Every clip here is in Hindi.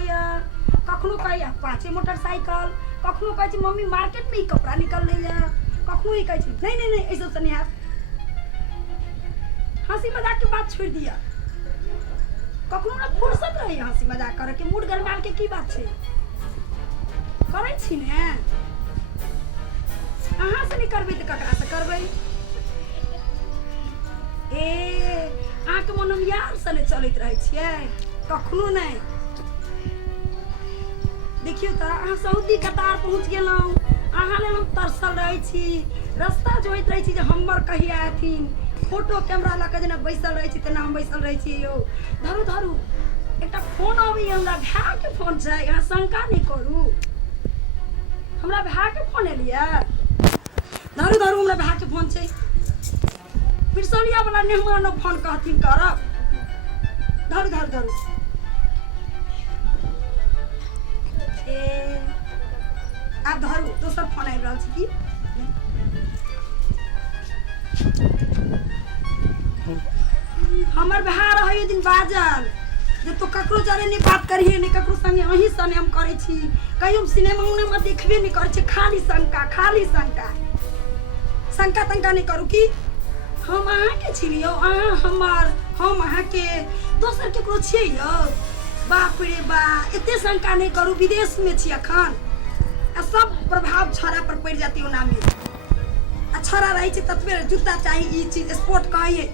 चलिया कखनो कही पाँचे मोटरसाइकिल कखनो कहे मम्मी मार्केट में ही कपड़ा निकल लिया कखनो ही कहे नहीं नहीं नहीं ऐसा से नहीं हाथ हंसी मजाक के बात छोड़ दिया कखनो ना फुर्सत रही हंसी मजाक करे के मूड गरमाल के की बात छे करे छी ने अहाँ से नहीं करबे त ककरा से करबे ए अहाँ के मनम यार से ने चलत रहे छियै कखनो नहीं देखियो त अहाँ सऊदी कतार पहुंच गेलौ अहाँ ले हम तरसल रहे छी रास्ता जोइत रहे छी जे हमर कहिया आथिन फोटो कैमरा ला के जेना बैसल रहे छी तेना हम बैसल रहे छी यो धरू धरू एकटा फोन आबी हमरा भाई के फोन छै अहाँ शंका नहीं करू हमरा भाई के फोन एलिया धरू धरू हमरा भाई के फोन छै पिरसौलिया वाला मेहमान फोन कहथिन करब धरू धरू धरू ए आप धरू दोसर फोन आबि रहल छै की हमर भाई रहे दिन बाजल जे तो ककरो जरे नहीं बात करिए नहीं ककरो संगे अही सने हम करे छी कहियो सिनेमा उनेमा देखबे नहीं करे छी खाली शंका शंका तंका नहीं करू की हम अहाँ के छिलियो अहाँ हमर हम अहाँ के दोसर केकरो छियै यौ बाप रे बा एते शंका नहीं करू विदेश में छी अखन आ सब प्रभाव छड़ा पर पड़ जाती ओना में आ छड़ा रही छै ततबे जूता चाहिए ई चीज स्पोर्ट कहिए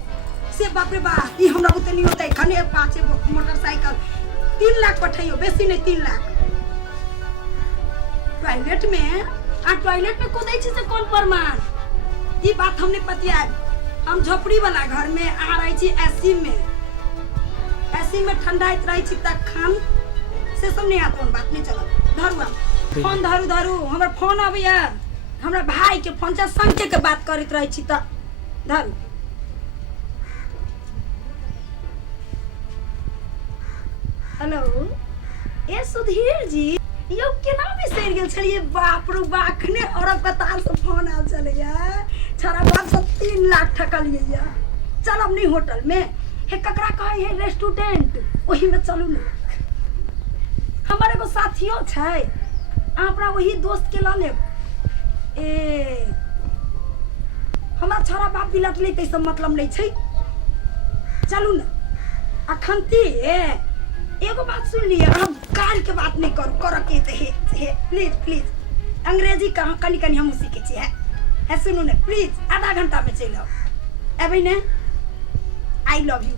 से बाप रे बा ई हमरा बुते नहीं होतै खने पाछे मोटरसाइकिल 3 लाख पठाइयो बेसी नहीं 3 लाख टॉयलेट में कूदै छी से कोन प्रमाण ई बात हमने पतिया हम झोपड़ी वाला घर में आ रही छी एसी में ठंडाइत रही छी तखन से सब नहीं आत बात नहीं चलत धरू फोन धरू हमर फोन आबैया हमरा भाई के फोन से संके के बात करत रही छी त धरू हेलो ए सुधीर जी यो केना बिसरि गेल छलिए बाप रे बाखने अरब कतार से फोन आल चलैया छरा बाप से 3 लाख ठकलिए या चलब नहीं होटल में हे ककरा कहे है रेस्टोरेंट वही में चलू ना हमर एगो साथियो छै अपना वही दोस्त के ल लेब ए हमरा छरा बाप बिलट ले तै सब मतलब नहीं छै चलू ना अखनती एगो बात सुन लिया हम काल के बात नहीं करू कर के हे प्लीज अंग्रेजी कहाँ कनी हम सीखे छी है सुनू ने प्लीज आधा घंटा में चल आओ एबै ने I love you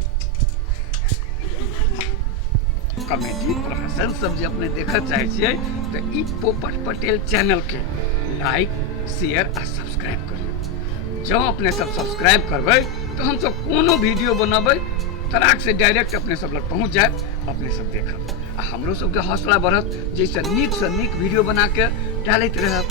comedy profession सब जे अपने देखा चाहे छियै तो ई पोपट पटेल चैनल के लाइक शेयर आ सब्सक्राइब करियो जब अपने सब सब्सक्राइब करबै तो हम सब कोनो वीडियो बनाबै तराक से डायरेक्ट अपने सब लग पहुंच जाए अपने सब देखब आ हमरो सबके हौसला बढ़त जैसे नीक से नीक वीडियो बना के डालैत रहब।